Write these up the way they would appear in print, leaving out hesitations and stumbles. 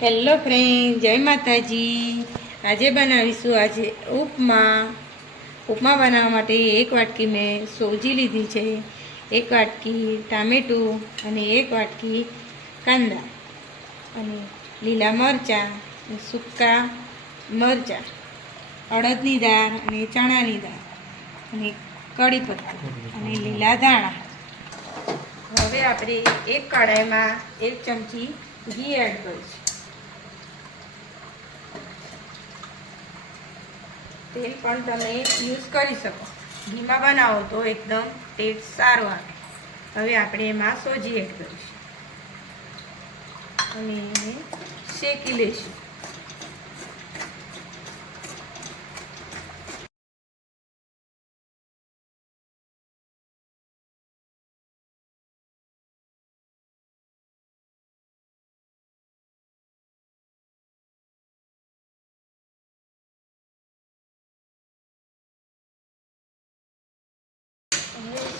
Hello friend, જય માતાજી। આજે બનાવીશું ઉપમા બનાવવા માટે 1 વાટકી મેં સોજી લીધી છે, 1 વાટકી ટામેટું અને 1 વાટકી કાંદા અને લીલા મરચાં, સૂકા મરચાં, અડદની દાળ અને ચણાની દાળ અને કઢી પત્તું અને લીલા ધાણા। હવે આપણે એક કઢાઈમાં 1 ચમચી ઘી એડ કરીશું। તેલ પણ તમે યુઝ કરી શકો, ઘીમાં બનાવો તો એકદમ ટેસ્ટ સારો આવે। હવે આપણે એમાં સોજી એડ કરીશું અને એને શેકી લઈશું।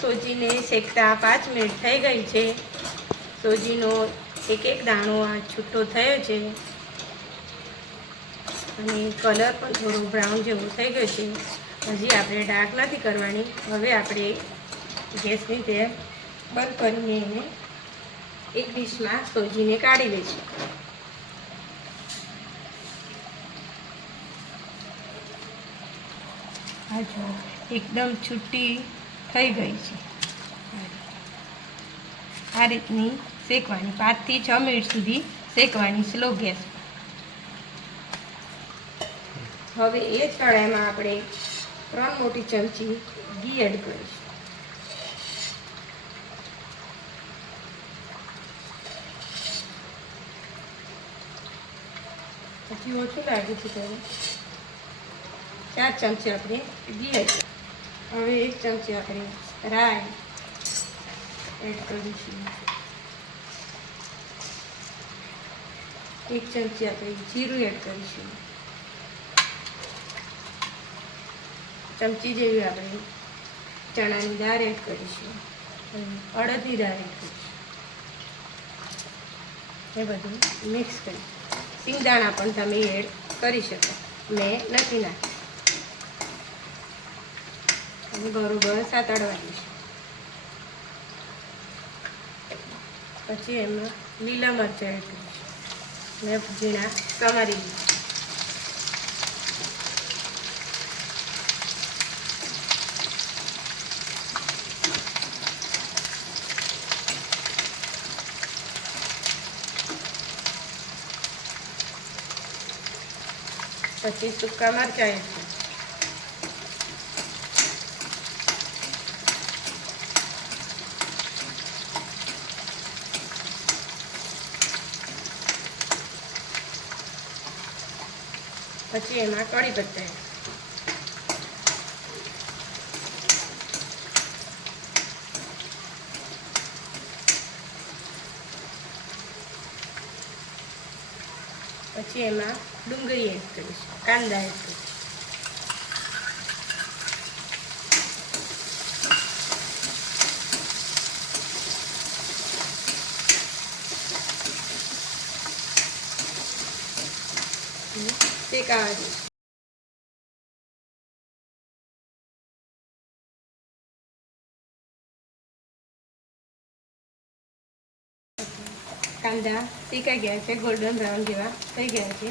સોજીને શેકતા 5 મિનિટ થઈ ગઈ છે। સોજીનો એક દાણો આ છૂટો થયો છે અને કલર પણ થોડો બ્રાઉન જેવો થઈ ગયો છે। હજી આપણે ડાર્ક નથી કરવાની। હવે આપણે ગેસની ફ્લેમ બંધ કરીને એને એક ડીશમાં સોજીને કાઢી લઈશું। આ જો એકદમ છૂટી થઈ ગઈ છે। આ રીતની શેકવાની, 5 થી 6 મિનિટ સુધી શેકવાની સ્લો ગેસ પર। હવે એ જ કઢાઈમાં આપણે 3 મોટી ચમચી ઘી એડ કરીશું। પછી ઓછું લાગે છે ત્યારે 4 ચમચી આપણે ઘી એડ કરીશું। હવે 1 ચમચી આપણે રાઈ એડ કરીશું। 1 ચમચી આપણે જીરું એડ કરીશું। ચમચી જેવી આપણે ચણાની દાળ એડ કરીશું અને અડદની દાળ એડ કરીશું। એ બધું મિક્સ કરી, સિંગદાણા પણ તમે એડ કરી શકો, મેં નથી નાખી। અને બરોબર સાતળવા દઈશું। પછી એમાં લીલા મરચાં એડ કરીશું, મેં ઝીણા સમારી દીધા। પછી સૂકા મરચાં એડ કરીશું। પછી એમાં કઢી પત્તા પછી એમાં ડુંગળી એડ કરીશું, કાંદા એડ કરીશું। શેકાવા દઈશું। કાંદા શેકાઈ ગયા છે, ગોલ્ડન બ્રાઉન જેવા થઈ ગયા છે।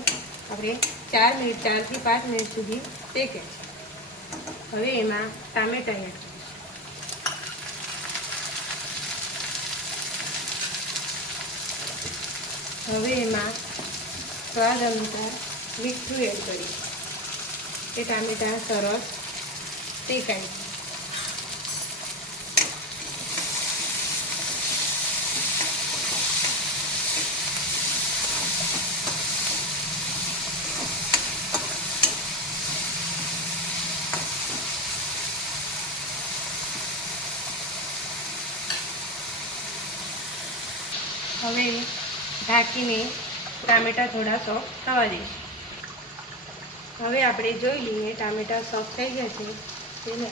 આપણે 4 થી 5 મિનિટ સુધી શેકે છે। હવે એમાં ટામેટાં એડ કરીશું। હવે એમાં સ્વાદ અનુસાર મીઠું એડ કરીશું। એ ટામેટાં સરસ શેકાય છે। હવે ઢાંકીને ટામેટાં થોડા સોફ્ટ થવા દઈશું। હવે આપણે જોઈ લઈએ ટામેટાં સોફ્ટ થઈ ગયા છે। તેને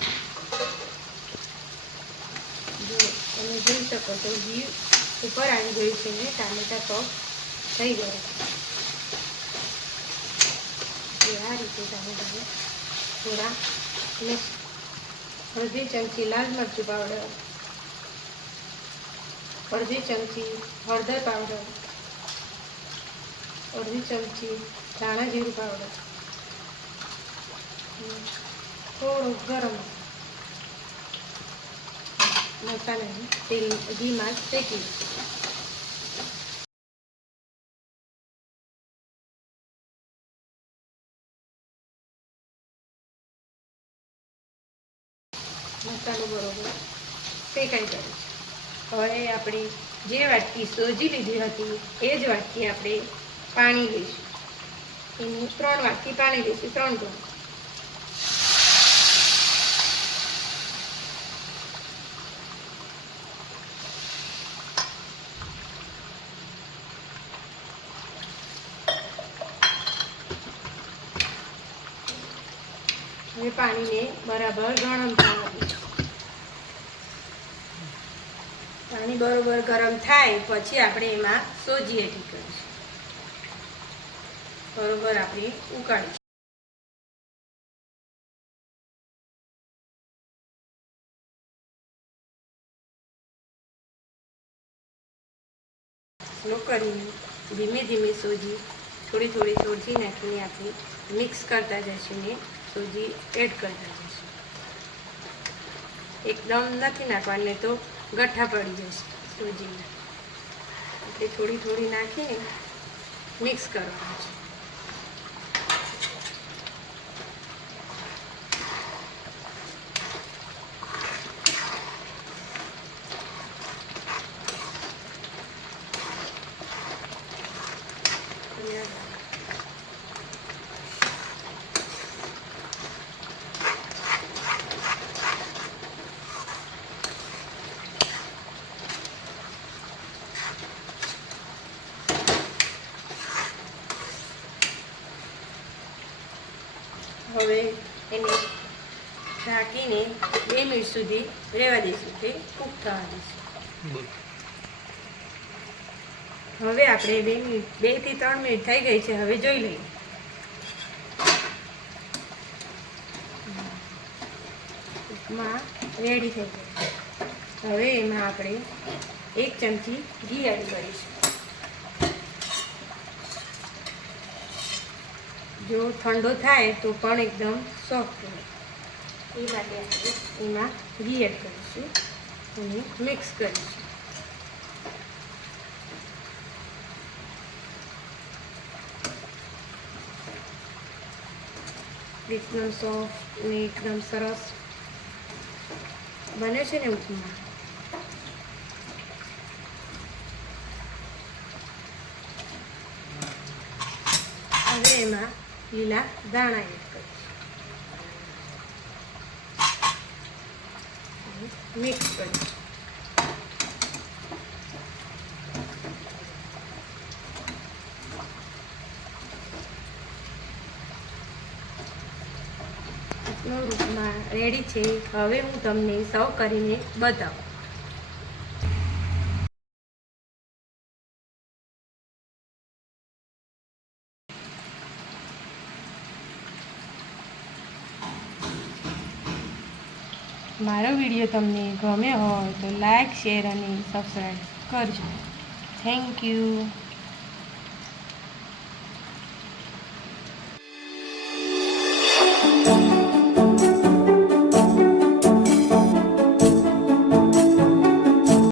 જો તમે જોઈ શકો તો ઘી ઉપર આવી ગયું છે ને ટામેટાં સોફ્ટ થઈ ગયા છે। આ રીતે ટામેટાને થોડા મિક્સ. અડધી ચમચી લાલ મરચું પાવડર, અડધી ચમચી હળદર પાવડર, અડધી ચમચી ધાણા જીરું પાવડર, થોડું ગરમ મસાલાને તેલ ઘીમાં શેકી. મસાલો બરોબર શેકાઈ જાય છે. હવે આપણે જે વાટકી સોજી લીધી હતી એ જ વાટકી આપણે પાણી લઈશું. એની 3 વાટકી પાણી લઈશું, 3 ગ્લાસ. હવે પાણીને બરાબર ગરમ થવા દઈશું. પાણી બરોબર ગરમ થાય પછી આપણે એમાં સોજી એડ કરીશું. બરોબર આપણે ઉકાળીશું. સ્લો કરીને ધીમે ધીમે સોજી થોડી થોડી સોજી નાખીને આપણે મિક્સ કરતા જઈશું ને સોજી એડ કરતા જઈશું. એકદમ નથી નાખવાની, તો ગઠ્ઠા પડી જશે સોજીના. એટલે થોડી થોડી નાખીને મિક્સ કરવાનું છે. હવે એને ઢાંકીને 2 મિનિટ સુધી રહેવા દઈશું, કે કૂક થવા દઈશું. હવે આપણે 2 થી 3 મિનિટ થઈ ગઈ છે. હવે જોઈ લઈએ. ઉપમા રેડી થઈ ગઈ. હવે એમાં આપણે 1 ચમચી ઘી એડ કરીશું. જો ઠંડો થાય તો પણ એકદમ સોફ્ટ હોય, એ માટે આપણે એમાં ઘી એડ કરીશું અને મિક્સ કરીશું. એકદમ સોફ્ટ અને એકદમ સરસ બને છે ને ઉપમા. હવે એમાં લીલા દાણા એડ કરીશું, મિક્સ કરીશું. ઉપમા રેડી છે. હવે હું તમને સર્વ કરીને બતાવું. મારો વિડીયો તમને ગમ્યો હોય તો લાઈક, શેર અને સબસ્ક્રાઈબ કરજો. Thank you.